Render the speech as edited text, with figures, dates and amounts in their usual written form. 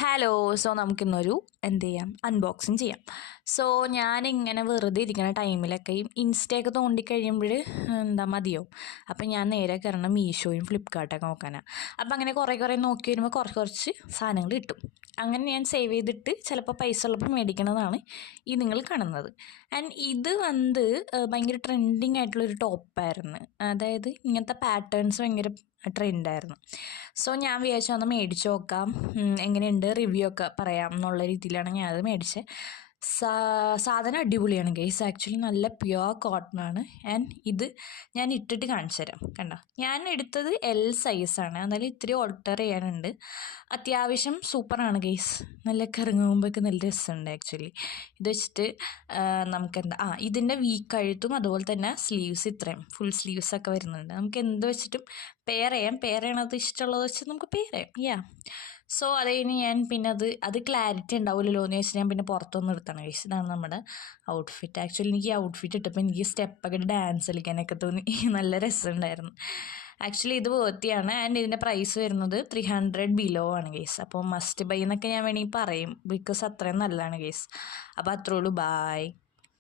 Hello. So നമുക്കിന്നൊരു എന്ത് ചെയ്യാം, അൺബോക്സിങ് ചെയ്യാം. സോ ഞാനിങ്ങനെ വെറുതെ ഇരിക്കുന്ന ടൈമിലൊക്കെ ഈ ഇൻസ്റ്റയൊക്കെ തോണ്ടിക്കഴിയുമ്പോൾ മതിയോ, അപ്പം ഞാൻ നേരെ കയറണം മീഷോയും ഫ്ലിപ്കാർട്ടൊക്കെ നോക്കാനാണ്. അപ്പം അങ്ങനെ കുറേ നോക്കി വരുമ്പോൾ കുറച്ച് സാധനങ്ങൾ കിട്ടും. അങ്ങനെ ഞാൻ സേവ് ചെയ്തിട്ട് ചിലപ്പോൾ പൈസ ഉള്ളപ്പോൾ മേടിക്കണതാണ് ഈ നിങ്ങൾ കാണുന്നത്. ആൻഡ് ഇത് ഭയങ്കര ട്രെൻഡിങ് ആയിട്ടുള്ളൊരു ടോപ്പായിരുന്നു. അതായത് ഇങ്ങനത്തെ പാറ്റേൺസ് ഭയങ്കര ട്രെൻഡായിരുന്നു. സോ ഞാൻ വിചാരിച്ചു ഒന്ന് മേടിച്ച് നോക്കാം, എങ്ങനെയുണ്ട് റിവ്യൂ ഒക്കെ പറയാം എന്നുള്ള രീതിയിലാണ് ഞാനത് മേടിച്ചത്. സാധനം അടിപൊളിയാണ് ഗൈസ്. ആക്ച്വലി നല്ല പ്യുവർ കോട്ടൺ ആണ്. ആൻഡ് ഇത് ഞാൻ ഇട്ടിട്ട് കാണിച്ചു തരാം. കണ്ടോ, ഞാൻ എടുത്തത് എൽ സൈസാണ്. എന്നാലും ഇത്തിരി ഓൾട്ടർ ചെയ്യാനുണ്ട്. അത്യാവശ്യം സൂപ്പറാണ് ഗൈസ്. നല്ല കറങ്ങുമ്പോഴൊക്കെ നല്ല രസമുണ്ട് ആക്ച്വലി. ഇത് വെച്ചിട്ട് ഇതിൻ്റെ കഴുത്തും അതുപോലെ തന്നെ സ്ലീവ്സ് ഇത്രയും ഫുൾ സ്ലീവ്സൊക്കെ വരുന്നുണ്ട്. നമുക്ക് എന്ത് വെച്ചിട്ടും പെയർ ചെയ്യണത് ഇഷ്ടമുള്ളത് വെച്ച് നമുക്ക് പെയർ ചെയ്യാം. സോ അത് കഴിഞ്ഞ് ഞാൻ പിന്നെ അത് ക്ലാരിറ്റി ഉണ്ടാവില്ലല്ലോ എന്ന് വെച്ചിട്ട് ഞാൻ പിന്നെ പുറത്തൊന്നും എടുത്താണ് ഗൈസ്. ഇതാണ് നമ്മുടെ ഔട്ട്ഫിറ്റ്. ആക്ച്വലി എനിക്ക് ഈ ഔട്ട്ഫിറ്റ് ഇട്ടപ്പോൾ എനിക്ക് സ്റ്റെപ്പൊക്കെ ഡാൻസ് കളിക്കാനൊക്കെ തോന്നി. നല്ല രസമുണ്ടായിരുന്നു. ആക്ച്വലി ഇത് വേർത്തിയാണ്. ആൻഡ് ഇതിൻ്റെ പ്രൈസ് വരുന്നത് 300 ബിലോ ആണ് ഗൈസ്. അപ്പോൾ മസ്റ്റ് ബൈ എന്നൊക്കെ ഞാൻ വേണമെങ്കിൽ പറയും, ബിക്കോസ് അത്രയും നല്ലതാണ് ഗൈസ്. അപ്പോൾ അത്രേ ഉള്ളൂ. ബായ്.